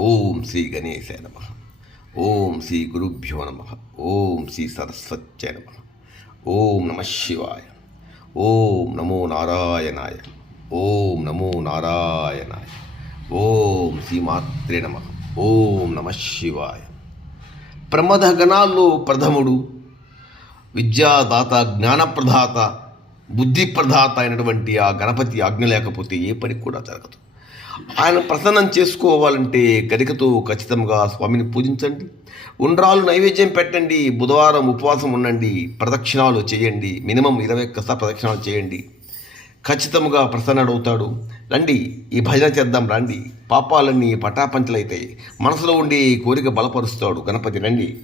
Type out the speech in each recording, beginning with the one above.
ఓం శ్రీ గణేశాయ నమ. ఓం శ్రీ గురుభ్యో నమ. ఓం శ్రీ సరస్వత్యై నమ. ఓం నమ శివాయ. ఓం నమో నారాయణాయ. ఓం నమో నారాయణాయ. ఓం శ్రీ మాత్రే నమ. ఓం నమ శివాయ. ప్రమథ గణాల్లో ప్రథముడు, విద్యాదాత, జ్ఞానప్రదాత, బుద్ధిప్రదాత అయినటువంటి ఆ గణపతి ఆజ్ఞ లేకపోతే ఏ పని కూడా జరగదు. ఆయన ప్రసన్నం చేసుకోవాలంటే గరికతో ఖచ్చితంగా స్వామిని పూజించండి. ఉండ్రాలు నైవేద్యం పెట్టండి. బుధవారం ఉపవాసం ఉండండి. ప్రదక్షిణాలు చేయండి. మినిమం 21 ప్రదక్షిణాలు చేయండి. ఖచ్చితంగా ప్రసన్నుడవుతాడు. రండి, ఈ భజన చేద్దాం. రండి, పాపాలన్నీ పటాపంచలైతాయి. మనసులో ఉండి కోరిక బలపరుస్తాడు గణపతి. రండి.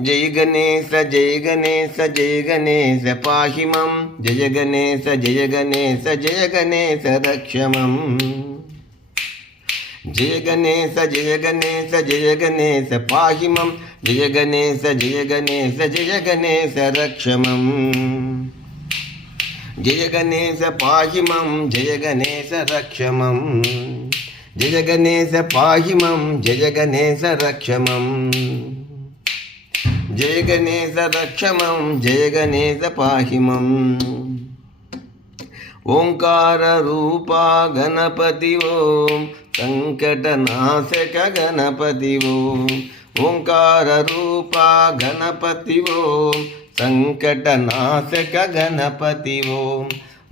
జయ గణేశ జయ గణేశ జయ గణేశ పాహిమం. జయ గణేశ జయ గణేశ జయ గణేశ రక్షమం. జయ గణేశ జయ గణేశ జయ గణేశ పాహిమం. జయ గణేశ జయ గణేశ జయ గణేశ రక్షమం. జయ గణేశ పాహిమం. జయ గణేశ రక్షమం. జయ గణేశ పాహిమం. జయ గణేశ రక్షమం. జయ గణేశ రక్షమం. జయ గణేశ పాహిమం. ఓంకార రూపా గణపతి ఓం. సంకటనాశక గణపతి ఓం. ఓంకార రూపా గణపతి ఓం. సంకటనాశక గణపతి ఓం.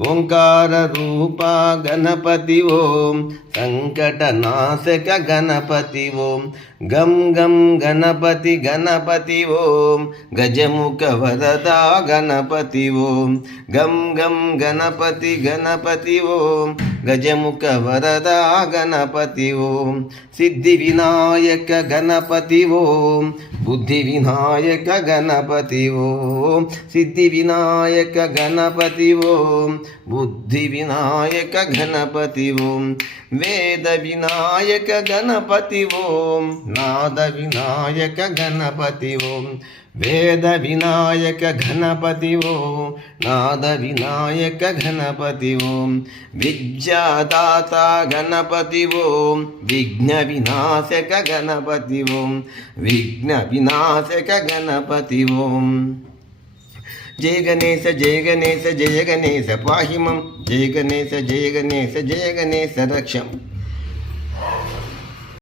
ఓంకార రూపా గణపతి ఓం. సంకటనాశక గణపతి ఓం. గం గం గణపతి గణపతి ఓం. గజముఖ వరదా గణపతి ఓం. గం గం గణపతి గణపతి ఓం. గజముఖ వరదా గణపతి ఓం. సిద్ధి వినాయక గణపతి ఓం. బుద్ధి వినాయక గణపతి ఓం. సిద్ధి వినాయక గణపతి ఓం. బుద్ధి వినాయక గణపతి ఓం. వేద వినాయక గణపతి ఓం. నాద వినాయక గణపతి ఓం. వేద వినాయక గణపతి ఓం. నాద వినాయక గణపతి ఓం. విద్యాదాత గణపతి ఓం. విఘ్న వినాశక గణపతి ఓం. విఘ్న వినాశక గణపతి ఓం. జయ గణేశ జయ గణేశ జయ గణేశ పాహిమం. జయ గణేశ జయ గణేశ జయ గణేశ రక్షం.